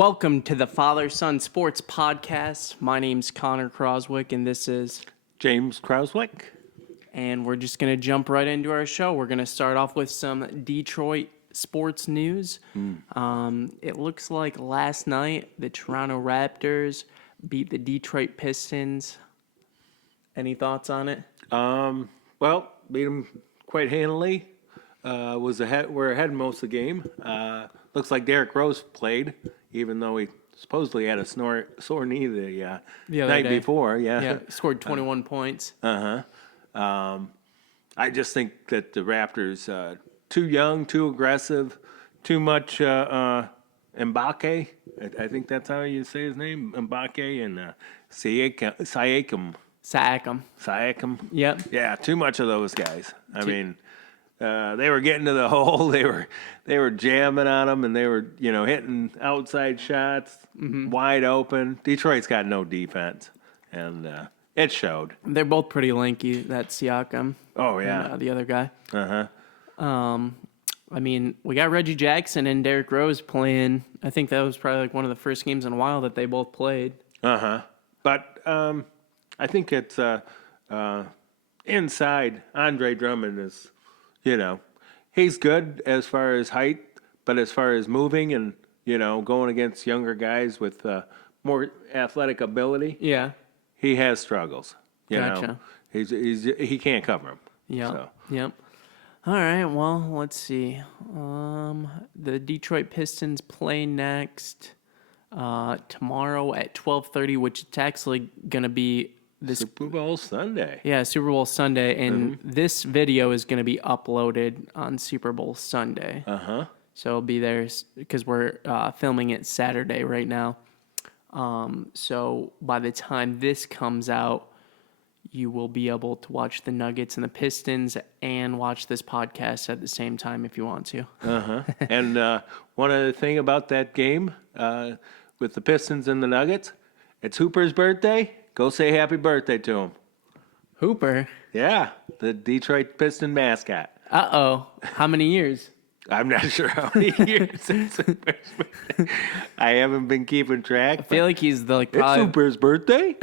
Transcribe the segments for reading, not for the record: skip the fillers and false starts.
Welcome to the Father-Son Sports Podcast. My name's Connor Croswick, and this is... James Croswick. And we're just going to jump right into our show. We're going to start off with some Detroit sports news. It looks like last night the Toronto Raptors beat the Detroit Pistons. Any thoughts on it? Well, beat them quite handily. We're ahead most of the game. Looks like Derrick Rose played, even though he supposedly had a sore knee the night before. Yeah, scored 21 points. I just think that the Raptors too young, too aggressive, too much Mbake. I think that's how you say his name, Mbake, and Siakam. Yep. Yeah, too much of those guys. I mean, they were getting to the hole. They were jamming on them, and they were hitting outside shots, wide open. Detroit's got no defense, and it showed. They're both pretty lanky. That Siakam. Oh yeah, and, the other guy. I mean, we got Reggie Jackson and Derrick Rose playing. I think that was probably like one of the first games in a while that they both played. But I think it's inside. Andre Drummond is, he's good as far as height, but as far as moving and going against younger guys with more athletic ability, he has struggles. Gotcha. He can't cover them. Yep. All right, well, let's see. The Detroit Pistons play next tomorrow at 12:30, which is actually going to be the Super Bowl Sunday. Yeah, Super Bowl Sunday, and this video is going to be uploaded on Super Bowl Sunday. So it'll be there because we're filming it Saturday right now. So by the time this comes out, you will be able to watch the Nuggets and the Pistons and watch this podcast at the same time if you want to. And one other thing about that game with the Pistons and the Nuggets, it's Hooper's birthday. Go say happy birthday to him. Hooper? Yeah, the Detroit Piston mascot. Uh-oh. How many years? I'm not sure how many years since Hooper's birthday. I haven't been keeping track. I feel like he's probably... It's Hooper's birthday?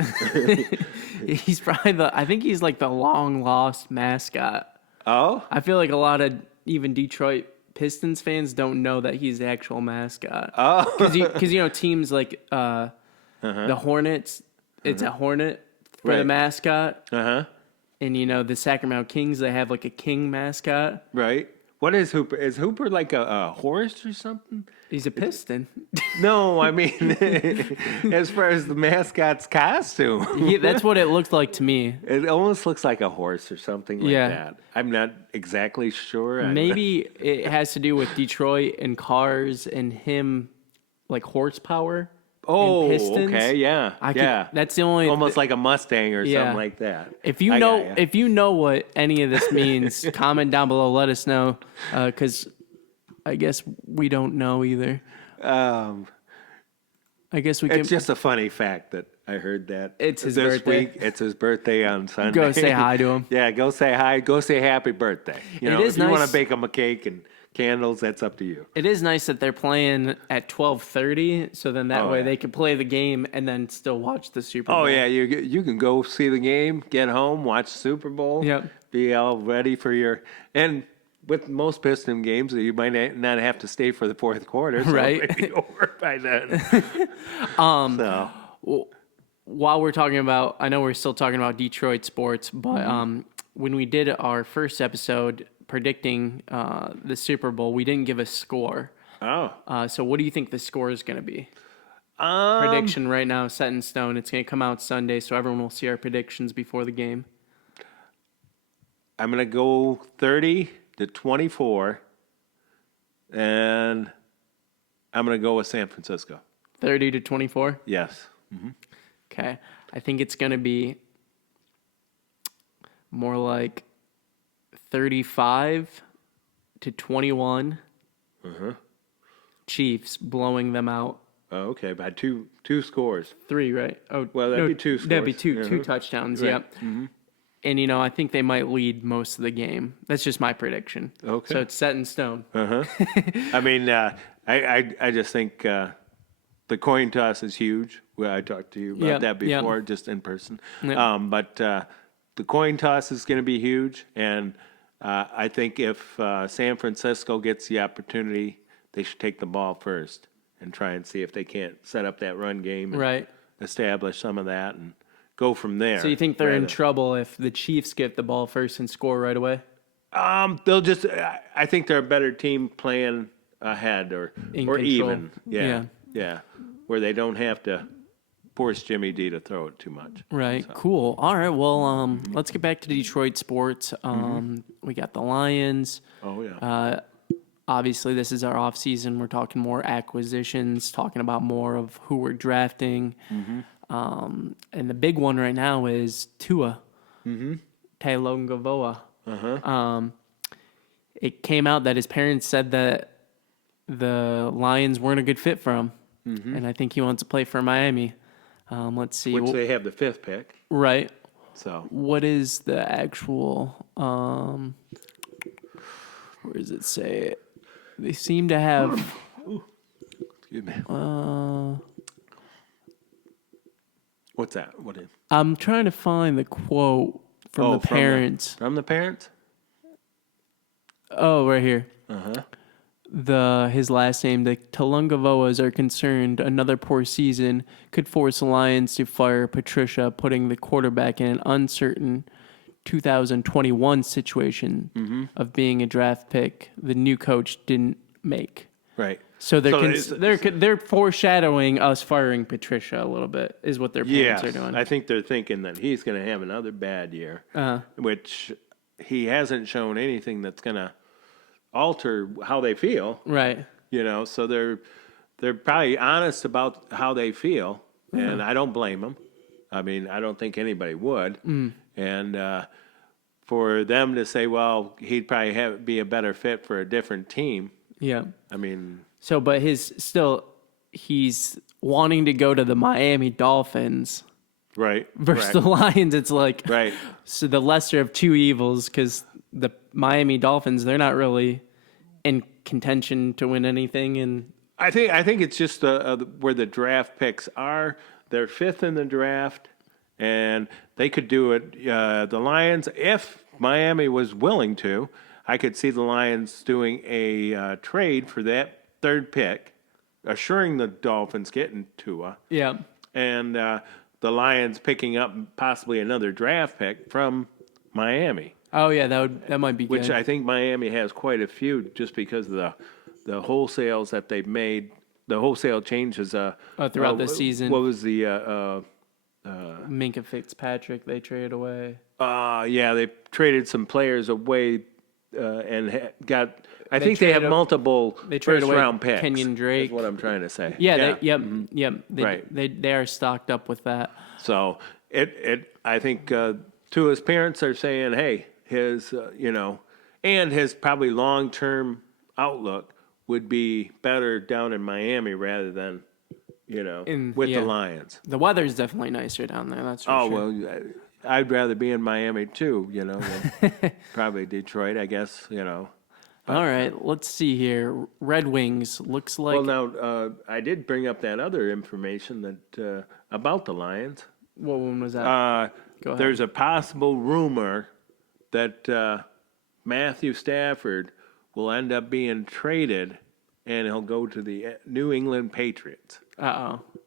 He's probably I think he's like the long-lost mascot. Oh? I feel like a lot of even Detroit Pistons fans don't know that he's the actual mascot. Oh. Because, teams like the Hornets, it's a hornet for the mascot. And, the Sacramento Kings, they have like a king mascot. Right. What is Hooper? Is Hooper like a horse or something? He's a piston. No, I mean, as far as the mascot's costume. That's what it looked like to me. It almost looks like a horse or something like that. I'm not exactly sure. Maybe it has to do with Detroit and cars and him, like horsepower. Oh, pistons. Okay, yeah. That's the only... Almost like a Mustang or something like that. If you know what any of this means, comment down below. Let us know, because I guess we don't know either. I guess we can... It's just a funny fact that I heard that. It's his this birthday. Week. It's his birthday on Sunday. Go say hi to him. Yeah, go say hi. Go say happy birthday. If you want to bake him a cake and candles, that's up to you. It is nice that they're playing at 12:30, so then that way they can play the game and then still watch the Super Bowl. Oh yeah, you can go see the game, get home, watch the Super Bowl. Yep. Be all ready for and with most Piston games, you might not have to stay for the fourth quarter, so right? It might be over by then. While we're talking about, I know we're still talking about Detroit sports, but when we did our first episode predicting the Super Bowl, we didn't give a score. So what do you think the score is going to be? Prediction right now, set in stone. It's going to come out Sunday, so everyone will see our predictions before the game. I'm going to go 30-24, and I'm going to go with San Francisco. 30-24? Yes. Okay. I think it's going to be more like 35-21. Chiefs blowing them out. Oh, okay, by two scores. 3, right? Oh, well, that'd be 2 scores. That'd be two touchdowns. Right. Yep. And I think they might lead most of the game. That's just my prediction. Okay. So it's set in stone. I mean, I just think the coin toss is huge. Well, I talked to you about that before, just in person. Yep. But the coin toss is going to be huge, and I think if San Francisco gets the opportunity, they should take the ball first and try and see if they can't set up that run game and establish some of that and go from there. So you think they're in trouble if the Chiefs get the ball first and score right away? They'll just. I think they're a better team playing ahead or even. Yeah, where they don't have to force Jimmy D to throw it too much. Right. So. Cool. All right. Well, let's get back to Detroit sports. We got the Lions. Oh yeah. Obviously, this is our off season. We're talking more acquisitions, talking about more of who we're drafting. And the big one right now is Tua Tagovailoa. It came out that his parents said that the Lions weren't a good fit for him, and I think he wants to play for Miami. Let's see. Which they have the 5th pick. Right. So what is the actual? Where does it say it? They seem to have. Excuse me. What's that? What is? I'm trying to find the quote from the parents. From the parents? Oh, right here. His last name, the Tagovailoas are concerned another poor season could force the Lions to fire Patricia, putting the quarterback in an uncertain 2021 situation of being a draft pick the new coach didn't make. Right. So they're foreshadowing us firing Patricia a little bit, is what their parents are doing. I think they're thinking that he's going to have another bad year, which he hasn't shown anything that's going to alter how they feel. Right. So they're probably honest about how they feel, and I don't blame them. I mean, I don't think anybody would. And for them to say, well, he'd probably be a better fit for a different team. Yeah. I mean. So, but he's wanting to go to the Miami Dolphins. Right. Versus the Lions. It's like. Right. So the lesser of two evils, because the Miami Dolphins, they're not really in contention to win anything. And I think it's just where the draft picks are. They're 5th in the draft, and they could do it. The Lions, if Miami was willing to, I could see the Lions doing a trade for that 3rd pick, assuring the Dolphins getting Tua. Yeah. And the Lions picking up possibly another draft pick from Miami. Oh yeah, that might be good. Which I think Miami has quite a few, just because of the wholesales that they've made. The wholesale changes throughout the season. What was the Minkah Fitzpatrick they traded away? Yeah, they traded some players away and got. I think they have multiple first-round picks. Kenyon Drake. Is what I'm trying to say. Yeah. They are stocked up with that. So I think Tua's parents are saying, hey, his and his probably long-term outlook would be better down in Miami rather than with the Lions. The weather's definitely nicer down there. That's for sure. Well, I'd rather be in Miami too. Than probably Detroit. I guess. All right, let's see here. Red Wings looks like. Well, now I did bring up that other information that about the Lions. What one was that? Go ahead. There's a possible rumor that Matthew Stafford will end up being traded, and he'll go to the New England Patriots.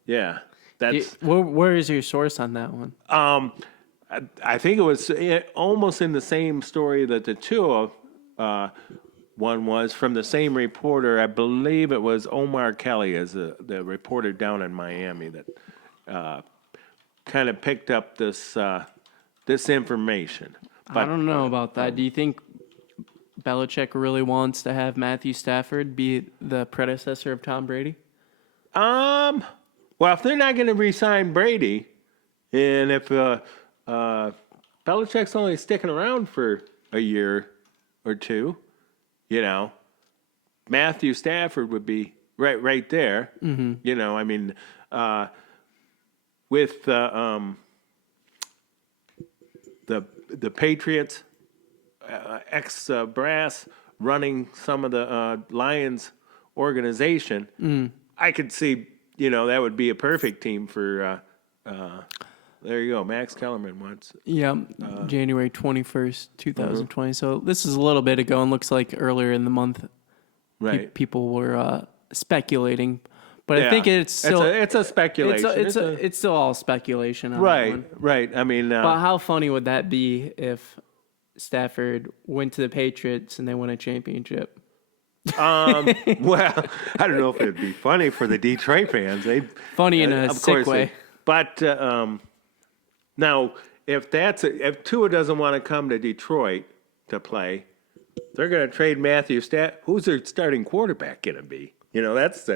Yeah, that's. Where is your source on that one? I think it was almost in the same story that the Tua one was from the same reporter. I believe it was Omar Kelly, as the reporter down in Miami, that kind of picked up this information. But, I don't know about that. Do you think Belichick really wants to have Matthew Stafford be the predecessor of Tom Brady? Well, if they're not going to re-sign Brady, and if Belichick's only sticking around for a year or two, Matthew Stafford would be right there. Mm-hmm. I mean, with the Patriots ex-brass running some of the Lions organization, I could see that would be a perfect team for. There you go, Max Kellerman wants. Yeah, January 21st, 2020. So this is a little bit ago, and looks like earlier in the month, Right. people were speculating, but I Yeah. think it's still it's a speculation. it's still all speculation. On that right, one. right. I mean, But how funny would that be if Stafford went to the Patriots and they won a championship? well, I don't know if it'd be funny for the Detroit fans. Funny in a sick way. But now, if Tua doesn't want to come to Detroit to play, they're going to trade Matthew Stafford. Who's their starting quarterback going to be? That's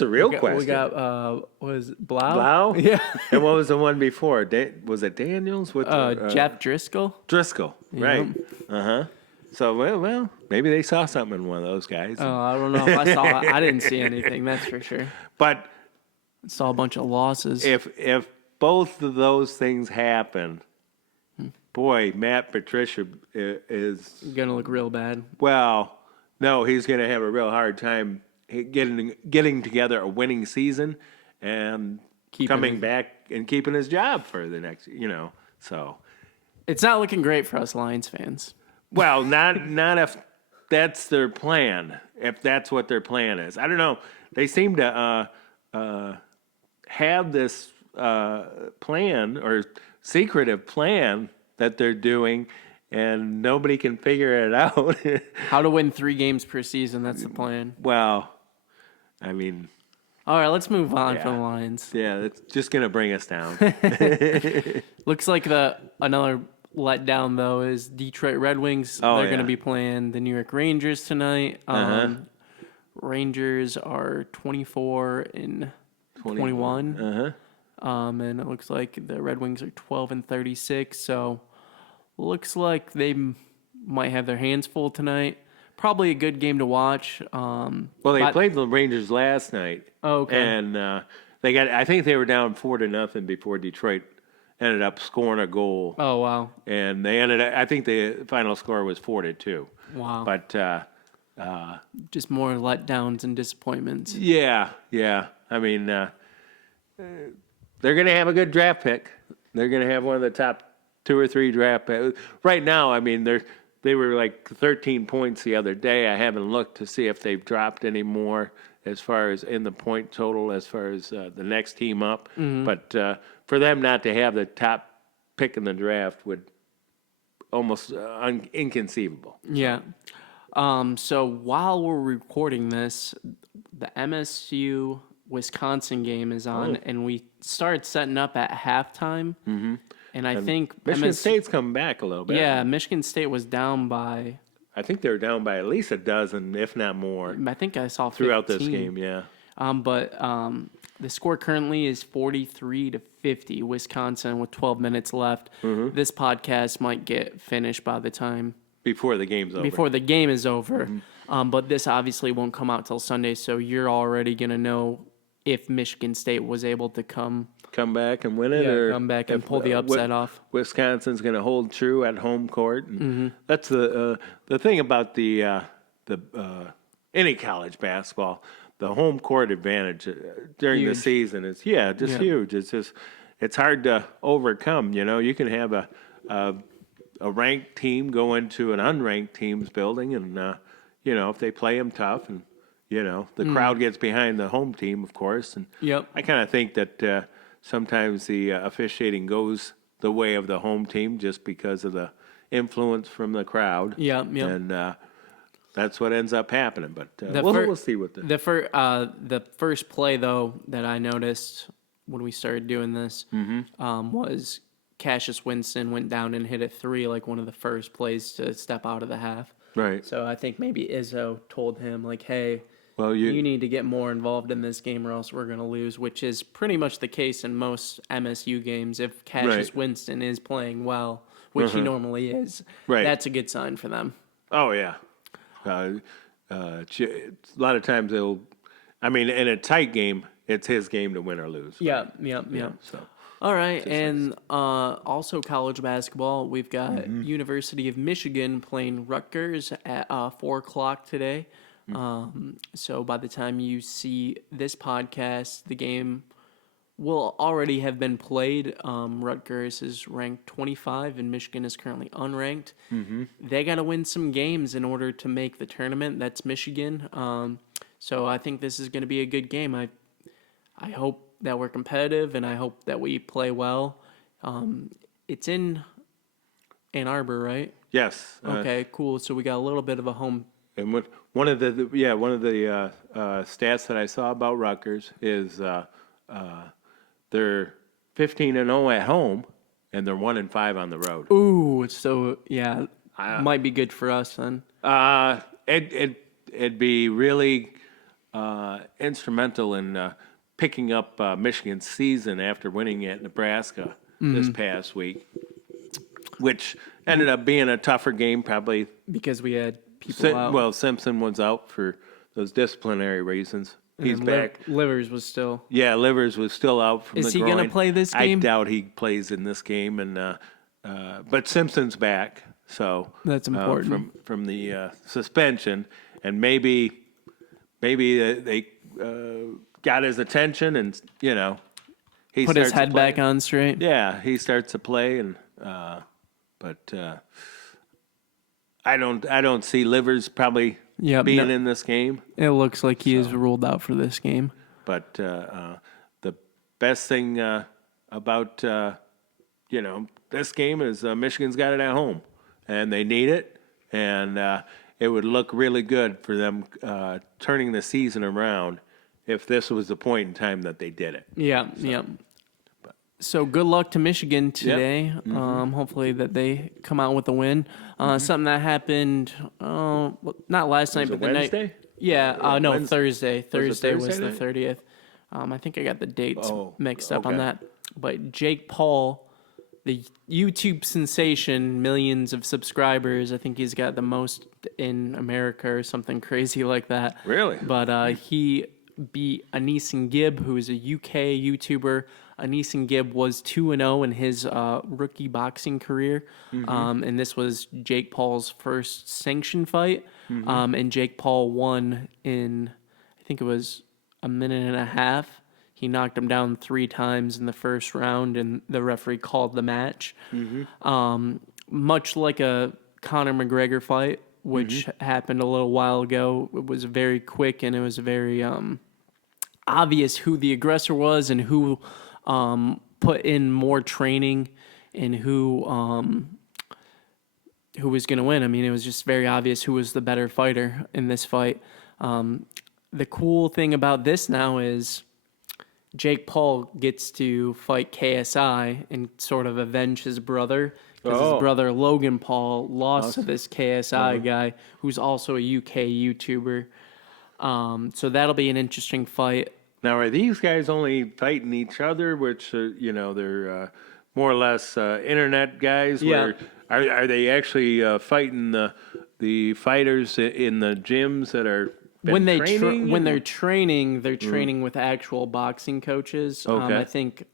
a real question. We got was it Blau? Blau? Yeah. And what was the one before? Was it Daniels? With Jeff Driscoll. Driscoll, right? So well, maybe they saw something in one of those guys. Oh, I don't know if I saw it. I didn't see anything. That's for sure. But I saw a bunch of losses. if both of those things happen, boy, Matt Patricia is gonna look real bad. Well, no, he's going to have a real hard time getting together a winning season and coming back and keeping his job for the next. So it's not looking great for us Lions fans. Well, not if that's their plan. If that's what their plan is, I don't know. They seem to have this plan or secretive plan that they're doing, and nobody can figure it out. How to win 3 games per season? That's the plan. Well, I mean. All right, let's move on from the Lions. Yeah, it's just gonna bring us down. Looks like another letdown though is Detroit Red Wings. They're going to be playing the New York Rangers tonight. Rangers are 24-21. And it looks like the Red Wings are 12-36. So looks like they might have their hands full tonight. Probably a good game to watch. Well, they played the Rangers last night. Oh, okay. And I think they were down 4-0 before Detroit ended up scoring a goal. Oh, wow. And I think the final score was 4-2. Wow. But just more letdowns and disappointments. Yeah. I mean, they're going to have a good draft pick. They're going to have one of the top 2 or 3 draft picks. Right now, I mean, they were like 13 points the other day. I haven't looked to see if they've dropped any more as far as in the point total as far as the next team up. Mm-hmm. But for them not to have the top pick in the draft would almost inconceivable. Yeah. So while we're recording this, the MSU Wisconsin game is on, and we started setting up at halftime. Mm-hmm. And I think Michigan State's come back a little bit. Yeah, Michigan State was down by. I think they were down by at least a dozen, if not more. I think I saw 15. Throughout this game. Yeah. But the score currently is 43-50, Wisconsin with 12 minutes left. Mm-hmm. This podcast might get finished by the time before the game's over. Before the game is over. Mm-hmm. But this obviously won't come out till Sunday, so you're already gonna know if Michigan State was able to come back and win it, or come back and pull the upset off. Wisconsin's going to hold true at home court. And that's the thing about the any college basketball. The home court advantage during the season is huge. It's hard to overcome. You can have a ranked team go into an unranked team's building, and if they play them tough, and the crowd gets behind the home team, of course. And I kind of think that sometimes the officiating goes the way of the home team just because of the influence from the crowd. And that's what ends up happening. But we'll see what the first play though that I noticed when we started doing this was Cassius Winston went down and hit a 3, like one of the first plays to step out of the half. Right. So I think maybe Izzo told him like, hey. Well, you need to get more involved in this game or else we're going to lose, which is pretty much the case in most MSU games. If Cassius Winston is playing well, which he normally is, that's a good sign for them. Oh, yeah. A lot of times in a tight game, it's his game to win or luse. Yeah. So. All right, and also college basketball, we've got University of Michigan playing Rutgers at 4 o'clock today. So by the time you see this podcast, the game will already have been played. Rutgers is ranked 25 and Michigan is currently unranked. They got to win some games in order to make the tournament. That's Michigan. So I think this is going to be a good game. I hope that we're competitive and I hope that we play well. It's in Ann Arbor, right? Yes. Okay, cool. So we got a little bit of a home. And one of the stats that I saw about Rutgers is they're 15-0 at home, and they're 1-5 on the road. Ooh, so yeah, might be good for us then. It'd be really instrumental in picking up Michigan's season after winning at Nebraska this past week, which ended up being a tougher game, probably because we had people out. Well, Simpson was out for those disciplinary reasons. He's back. Livers was still. Yeah, Livers was still out from the groin. Is he going to play this game? I doubt he plays in this game, and but Simpson's back, so that's important from the suspension, and maybe they got his attention, and he put his head back on straight. Yeah, he starts to play, and but I don't see Livers probably being in this game. It looks like he is ruled out for this game. But the best thing about this game is Michigan's got it at home, and they need it, and it would look really good for them turning the season around if this was the point in time that they did it. Yeah, So good luck to Michigan today. Yep. Mm-hmm. Hopefully that they come out with a win. Something that happened, not last night, but the Wednesday? night. Yeah, no, Wednesday? Thursday. Thursday was Thursday the night? 30th. I think I got the dates mixed up on okay. that. But Jake Paul, the YouTube sensation, millions of subscribers. I think he's got the most in America or something crazy like that. Really? But he beat Anees Gibb, who is a UK YouTuber. Anees Gibb was 2-0 in his rookie boxing career, and this was Jake Paul's first sanctioned fight. And Jake Paul won in, I think it was a minute and a half. He knocked him down 3 times in the first round, and the referee called the match. Much like a Conor McGregor fight, which happened a little while ago. It was very quick, and it was very obvious who the aggressor was and who put in more training and who was going to win. I mean, it was just very obvious who was the better fighter in this fight. The cool thing about this now is Jake Paul gets to fight KSI and sort of avenge his brother, because his brother Logan Paul lost to this KSI guy who's also a UK YouTuber. So that'll be an interesting fight. Now, are these guys only fighting each other, which, they're more or less internet guys? Yeah. Are they actually fighting the fighters in the gyms that are when they're training with actual boxing coaches. Okay. I think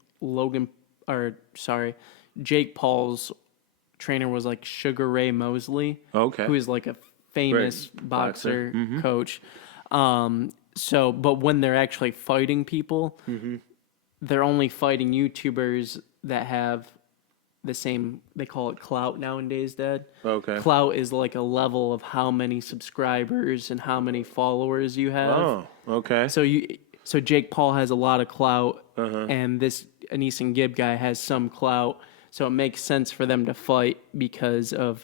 Jake Paul's trainer was like Sugar Ray Mosley, who is like a famous boxer coach. But when they're actually fighting people, they're only fighting YouTubers that have the same, they call it clout nowadays, Dad. Okay. Clout is like a level of how many subscribers and how many followers you have. Oh, okay. So Jake Paul has a lot of clout, and this Anees Gibb guy has some clout. So it makes sense for them to fight because of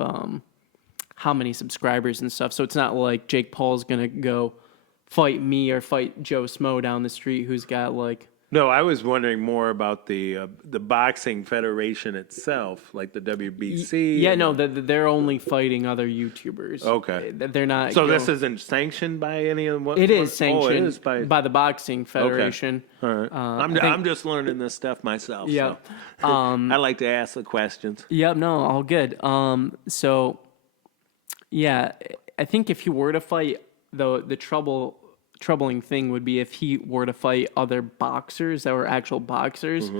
how many subscribers and stuff. So it's not like Jake Paul's going to go fight me or fight Joe Smo down the street who's got like... No, I was wondering more about the boxing federation itself, like the WBC. Yeah, no, they're only fighting other YouTubers. Okay. They're not... So this isn't sanctioned by any of them? It is sanctioned it is by the boxing federation. Okay. All right. I'm just learning this stuff myself. Yeah. So. I like to ask the questions. Yep, no, all good. So, yeah, I think if he were to fight, the troubling thing would be if he were to fight other boxers that were actual boxers,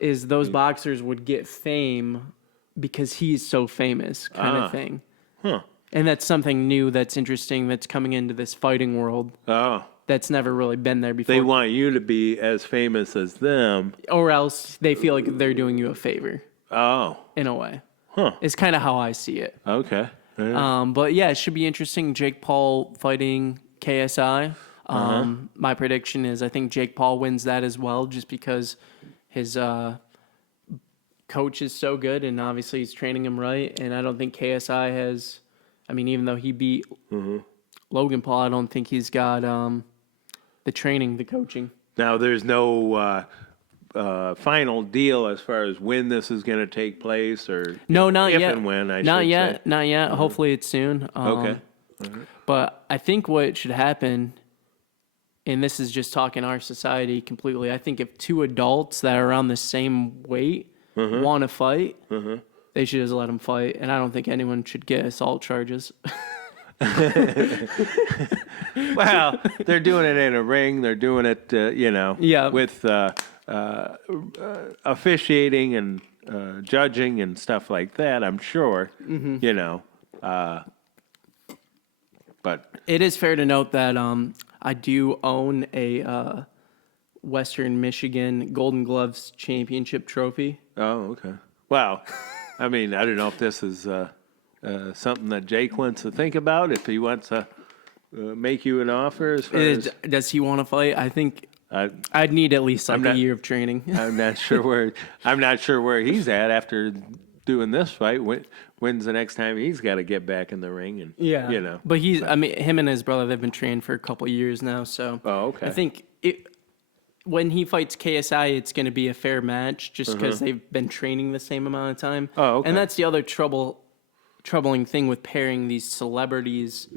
is those boxers would get fame because he's so famous kind of thing. Huh. And that's something new that's interesting that's coming into this fighting world. Oh. That's never really been there before. They want you to be as famous as them. Or else they feel like they're doing you a favor. Oh. In a way. Huh. It's kind of how I see it. Okay. Yeah. But yeah, it should be interesting. Jake Paul fighting KSI. My prediction is I think Jake Paul wins that as well, just because his coach is so good, and obviously he's training him right. And I don't think KSI has. I mean, even though he beat Logan Paul, I don't think he's got the training, the coaching. Now, there's no final deal as far as when this is going to take place, or no, not if yet. and when. Not yet. Say. Not yet. Hopefully, it's soon. Okay. But I think what should happen, and this is just talking our society completely, I think if two adults that are around the same weight want to fight, they should just let them fight. And I don't think anyone should get assault charges. Well, they're doing it in a ring. They're doing it, with officiating and judging and stuff like that, I'm sure, but it is fair to note that I do own a Western Michigan Golden Gloves championship trophy. Oh, okay. Wow. I mean, I don't know if this is something that Jake wants to think about, if he wants to make you an offer. As far as, does he want to fight? I think I'd need at least a year of training. I'm not sure where he's at after doing this fight. When's the next time he's got to get back in the ring? And But him and his brother, they've been training for a couple of years now. So okay. I think when he fights KSI, it's going to be a fair match, just because they've been training the same amount of time. Oh, okay. And that's the other troubling thing with pairing these celebrities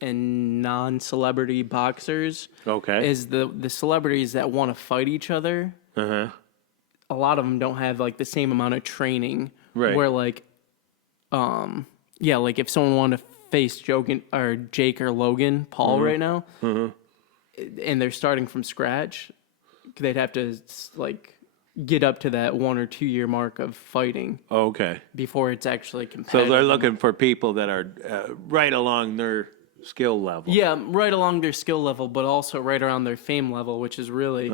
and non-celebrity boxers. Okay. Is the celebrities that want to fight each other. A lot of them don't have like the same amount of training. Right. Where like if someone wanted to face Jake or Logan Paul right now, and they're starting from scratch, they'd have to like get up to that 1 or 2 year mark of fighting. Okay. Before it's actually competitive. So they're looking for people that are right along their skill level. Yeah, right along their skill level, but also right around their fame level, which is really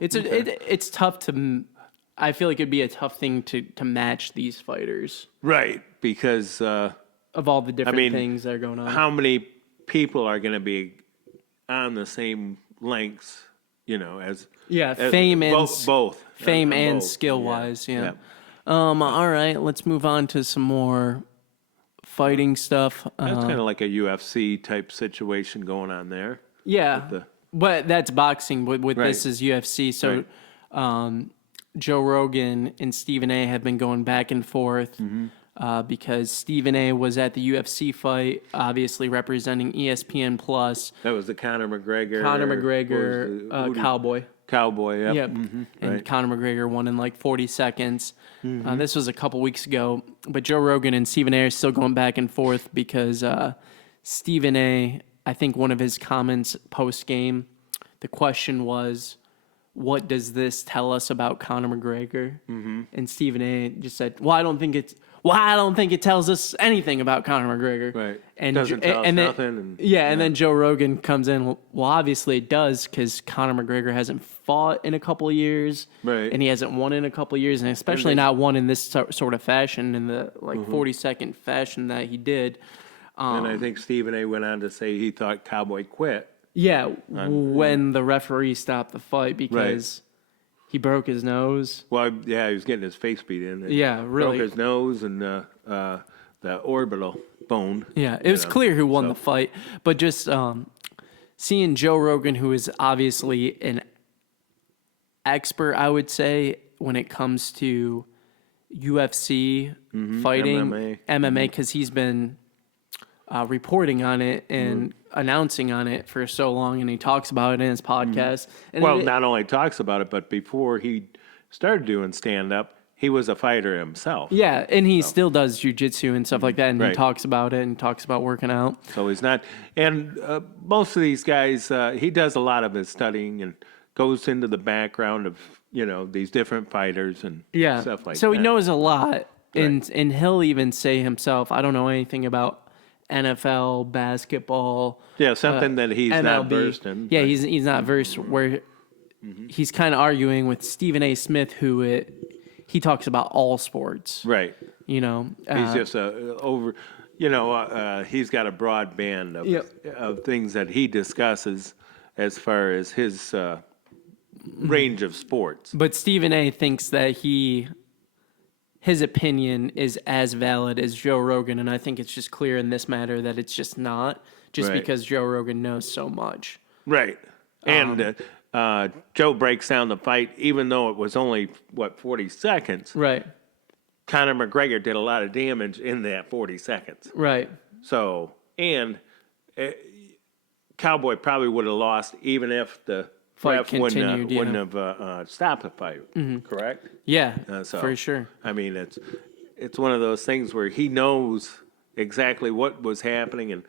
it's tough to. I feel like it'd be a tough thing to match these fighters. Right, because of all the different things that are going on. How many people are going to be on the same lengths? As fame and both fame and both. skill wise. Yeah. All right, let's move on to some more fighting stuff. That's kind of like a UFC type situation going on there. Yeah, but that's boxing. With this is UFC. So Joe Rogan and Stephen A have been going back and forth because Stephen A was at the UFC fight, obviously representing ESPN Plus. That was the Conor McGregor. Cowboy. Cowboy, yep. Yep. And Conor McGregor won in like 40 seconds. This was a couple weeks ago. But Joe Rogan and Stephen A are still going back and forth because Stephen A, I think one of his comments post-game, the question was, what does this tell us about Conor McGregor? And Stephen A just said, well, I don't think it tells us anything about Conor McGregor. Right. And doesn't tell us nothing. And then Joe Rogan comes in, well, obviously it does, because Conor McGregor hasn't fought in a couple of years. Right. And he hasn't won in a couple of years, and especially not won in this sort of fashion, in the 40-second fashion that he did. And I think Stephen A went on to say he thought Cowboy quit. Yeah, when the referee stopped the fight because he broke his nose. Well, yeah, he was getting his face beat in. Yeah, really. Broke his nose and the orbital bone. Yeah, it was clear who won the fight. But just seeing Joe Rogan, who is obviously an expert, I would say, when it comes to UFC fighting, MMA, because he's been reporting on it and announcing on it for so long, and he talks about it in his podcast. And not only talks about it, but before he started doing stand-up, he was a fighter himself. Yeah, and he still does jiu-jitsu and stuff like that, and he talks about it and talks about working out. So he's not... And most of these guys, he does a lot of his studying and goes into the background of, these different fighters and stuff like that. So he knows a lot, and he'll even say himself, I don't know anything about NFL, basketball. Yeah, something that he's not MLB. versed in. Yeah, he's not versed where he's kind of arguing with Stephen A. Smith, who he talks about all sports. Right. You know, He's just he's got a broad band of things that he discusses as far as his range of sports. But Stephen A. thinks that his opinion is as valid as Joe Rogan, and I think it's just clear in this matter that it's just not, just because Joe Rogan knows so much. Right. And Joe breaks down the fight, even though it was only, 40 seconds. Right. Conor McGregor did a lot of damage in that 40 seconds. Right. So, and Cowboy probably would have lost even if the fight ref continued, wouldn't have stopped the fight. Correct? Yeah, for sure. I mean, it's one of those things where he knows exactly what was happening and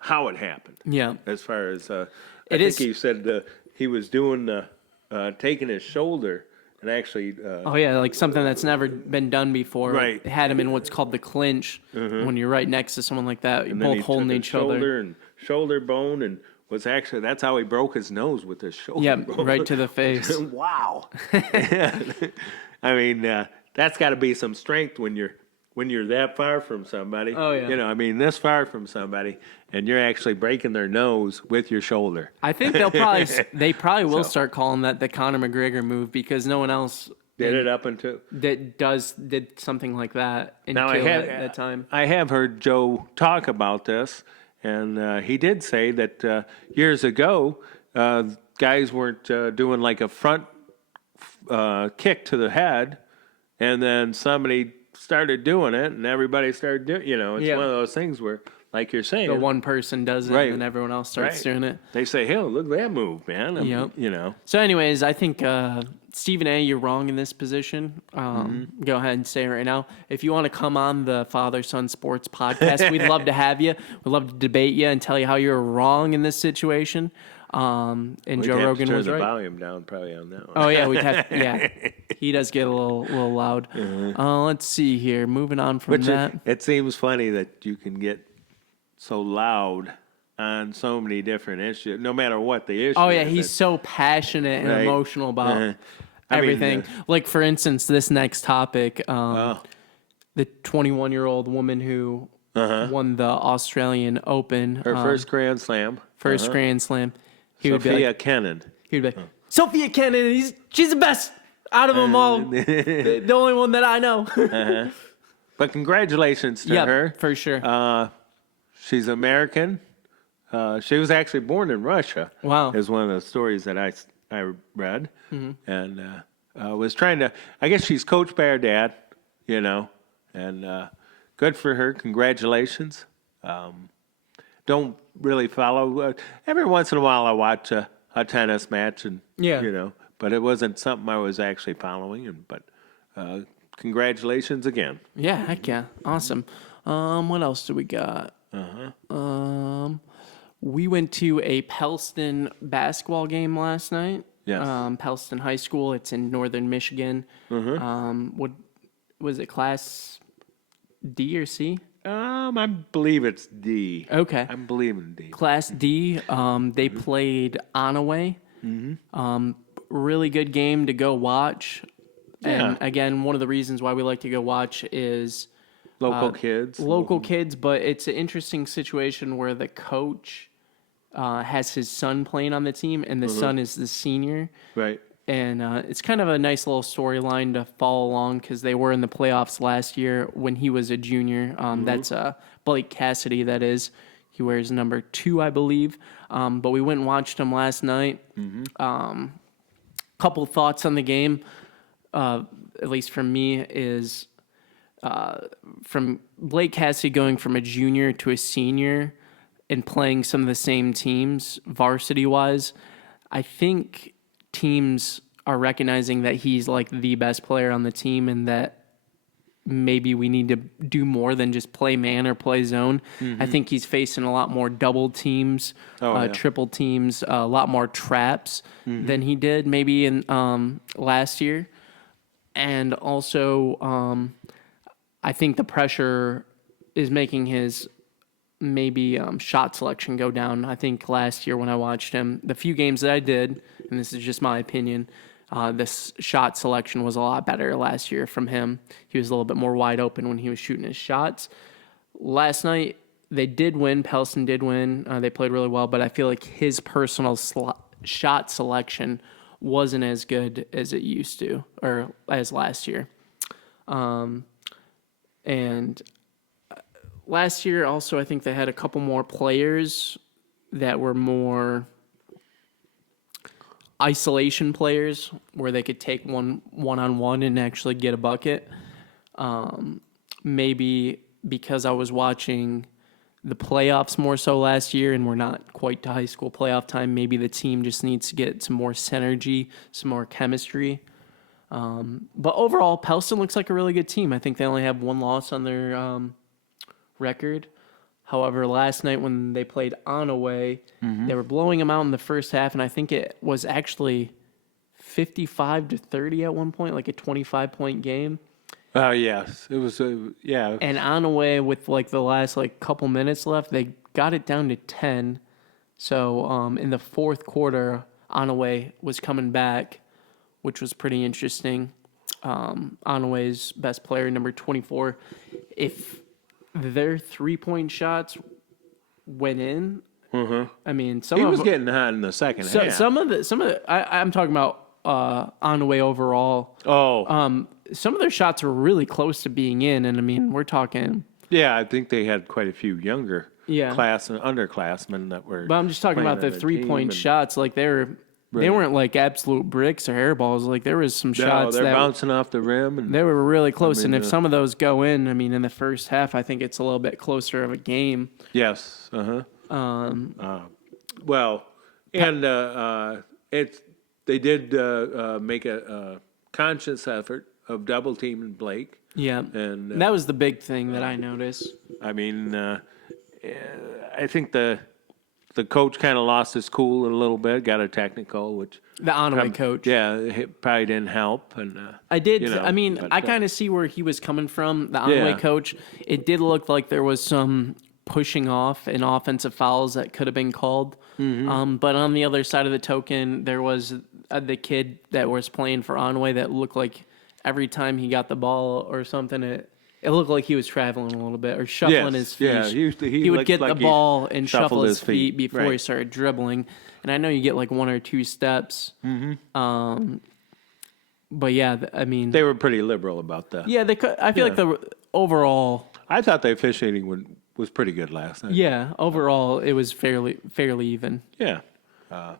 how it happened. Yeah. As far as I think he said he was doing taking his shoulder. And actually, like something that's never been done before. Right. It had him in what's called the clinch. When you're right next to someone like that, you're both holding each shoulder other. And shoulder bone, and that's how he broke his nose with his shoulder. Yeah, bone. right to the face. Wow. I mean, that's got to be some strength when you're that far from somebody. Oh yeah. This far from somebody, and you're actually breaking their nose with your shoulder. I think they probably will start calling that the Conor McGregor move, because no one else did it up until did something like that until that time. I have heard Joe talk about this, and he did say that years ago, guys weren't doing like a front kick to the head, and then somebody started doing it, and everybody started doing. It's one of those things where, like you're saying, the one person does it, and then everyone else starts doing it. They say, "Hey, look at that move, man!" Yep. So, anyways, I think Stephen A., you're wrong in this position. Go ahead and say it right now. If you want to come on the Father Son Sports podcast, we'd love to have you. We'd love to debate you and tell you how you're wrong in this situation. And Joe Rogan was right. Turn the volume down probably on that one. Oh yeah, we'd have. Yeah, he does get a little loud. Let's see here. Moving on from that. It seems funny that you can get so loud on so many different issues, no matter what the issue. Oh yeah, he's so passionate and emotional about everything. Like for instance, this next topic, the 21-year-old woman who won the Australian Open, her first Grand Slam. Grand Slam. Sophia Kenin. He would be like, Sophia Kenin, she's the best out of them all. The only one that I know. But congratulations to her. For sure. She's American. She was actually born in Russia. Wow. Is one of the stories that I read. And was trying to, I guess she's coached by her dad, and good for her. Congratulations. Don't really follow. Every once in a while I watch a tennis match, and but it wasn't something I was actually following. But congratulations again. Yeah, heck yeah, awesome. What else do we got? We went to a Pellston basketball game last night. Yes. Pellston High School. It's in northern Michigan. What was it? Class D or C? I believe it's D. Okay. I'm believing D. Class D. They played Onaway. Really good game to go watch. Yeah. And again, one of the reasons why we like to go watch is local kids. Local kids, but it's an interesting situation where the coach has his son playing on the team, and the son is the senior. Right. And it's kind of a nice little storyline to follow along, because they were in the playoffs last year when he was a junior. That's Blake Cassidy, that is. He wears number 2, I believe. But we went and watched him last night. Couple thoughts on the game, at least from me, is from Blake Cassidy going from a junior to a senior and playing some of the same teams varsity-wise. I think teams are recognizing that he's like the best player on the team, and that maybe we need to do more than just play man or play zone. I think he's facing a lot more double teams, triple teams, a lot more traps than he did maybe in last year. And also, I think the pressure is making his maybe shot selection go down. I think last year when I watched him, the few games that I did, and this is just my opinion, this shot selection was a lot better last year from him. He was a little bit more wide open when he was shooting his shots. Last night, they did win. Pellston did win. They played really well, but I feel like his personal shot selection wasn't as good as it used to, or as last year. And last year, also, I think they had a couple more players that were more isolation players where they could take one-on-one and actually get a bucket. Maybe because I was watching the playoffs more so last year and we're not quite to high school playoff time, maybe the team just needs to get some more synergy, some more chemistry. But overall, Pellston looks like a really good team. I think they only have one loss on their record. However, last night when they played Onaway, they were blowing them out in the first half, and I think it was actually 55-30 at one point, like a 25-point game. Oh, yes. It was, yeah. And Onaway, with like the last like couple minutes left, they got it down to 10. So in the fourth quarter, Onaway was coming back, which was pretty interesting. Onaway's best player, number 24. If their 3-point shots went in, I mean, he was getting hot in the second half. Some of the, I'm talking about Onaway overall. Oh, some of their shots were really close to being in, and I mean, we're talking. Yeah, I think they had quite a few younger underclassmen that were. But I'm just talking about the 3-point shots. Like they weren't like absolute bricks or hairballs. Like there was some shots they're bouncing off the rim, and they were really close. And if some of those go in, I mean, in the first half, I think it's a little bit closer of a game. Yes. Well, and they did make a conscious effort of double teaming Blake. Yeah, and that was the big thing that I noticed. I mean, I think the coach kind of lost his cool a little bit, got a technical, which the Onaway coach, it probably didn't help. And I did. I mean, I kind of see where he was coming from. The Onaway coach, it did look like there was some pushing off and offensive fouls that could have been called. But on the other side of the token, there was the kid that was playing for Onaway that looked like every time he got the ball or something, it looked like he was traveling a little bit or shuffling his feet. Yeah, he would get the ball and shuffle his feet before he started dribbling. And I know you get like 1 or 2 steps. But yeah, I mean, they were pretty liberal about that. Yeah, they could. I feel like the overall. I thought the officiating was pretty good last night. Yeah, overall it was fairly even. Yeah, I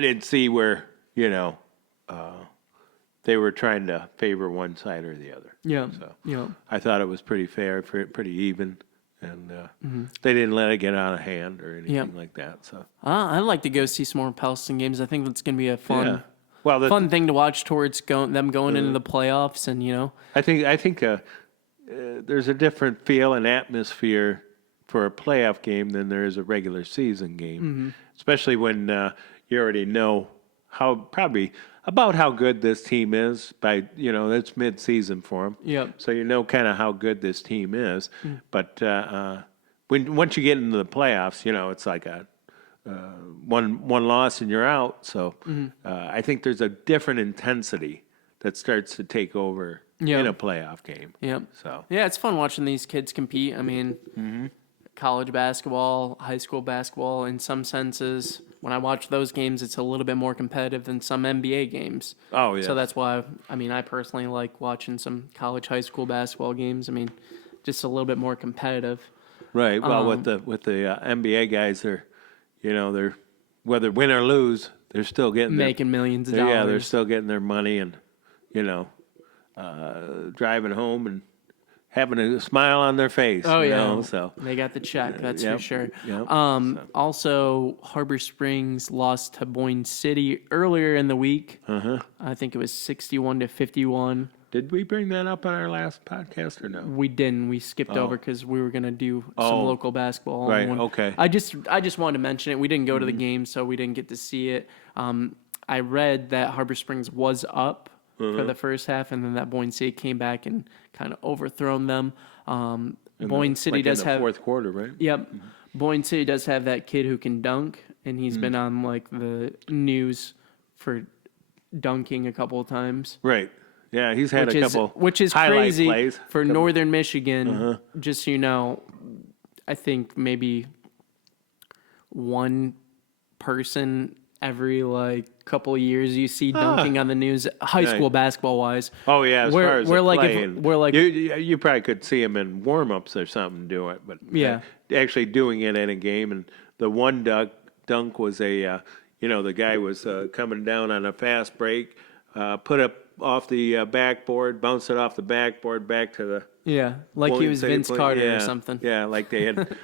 didn't see where they were trying to favor one side or the other. Yeah. So I thought it was pretty fair, pretty even, and they didn't let it get out of hand or anything like that. So I'd like to go see some more Pellston games. I think that's going to be a fun, fun thing to watch towards them going into the playoffs. And I think there's a different feel and atmosphere for a playoff game than there is a regular season game, especially when you already know probably about how good this team is by, it's mid-season for them. Yep. So you know kind of how good this team is. But once you get into the playoffs, it's like a one loss and you're out. So I think there's a different intensity that starts to take over in a playoff game. Yep. So yeah, it's fun watching these kids compete. I mean, college basketball, high school basketball, in some senses, when I watch those games, it's a little bit more competitive than some NBA games. Oh, yeah. So that's why, I personally like watching some college, high school basketball games. I mean, just a little bit more competitive. Right. Well, with the NBA guys, they're whether win or lose, they're still making millions of dollars. Yeah, they're still getting their money and, driving home and having a smile on their face. Oh, yeah. So they got the check, that's for sure. Yep. Also, Harbor Springs lost to Boyne City earlier in the week. I think it was 61-51. Did we bring that up on our last podcast or no? We didn't. We skipped over because we were going to do some local basketball. Right, okay. I just wanted to mention it. We didn't go to the game, so we didn't get to see it. I read that Harbor Springs was up for the first half, and then that Boyne City came back and kind of overthrown them. Boyne City does have fourth quarter, right? Yep. Mm-hmm. Boyne City does have that kid who can dunk, and he's been on like the news for dunking a couple of times. Right. Yeah, he's had a couple which is highlight crazy plays. for Northern Michigan. Just so you know, I think maybe one person every like couple of years you see dunking on the news, high school basketball wise. Oh yeah, as far as we're like playing, we're like you probably could see him in warm-ups or something do it, but actually doing it in a game. And the one dunk was a the guy was coming down on a fast break, put up off the backboard, bounced it off the backboard back to the like he was Vince Carter or something. Yeah, like they had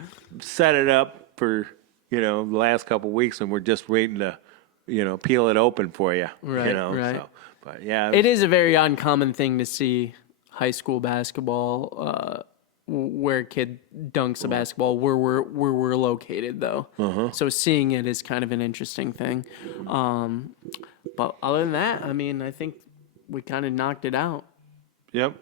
set it up for the last couple of weeks, and we're just waiting to peel it open for you. Right. So, but yeah, it is a very uncommon thing to see high school basketball where a kid dunks a basketball where we're located though. So seeing it is kind of an interesting thing. But other than that, I mean, I think we kind of knocked it out. Yep.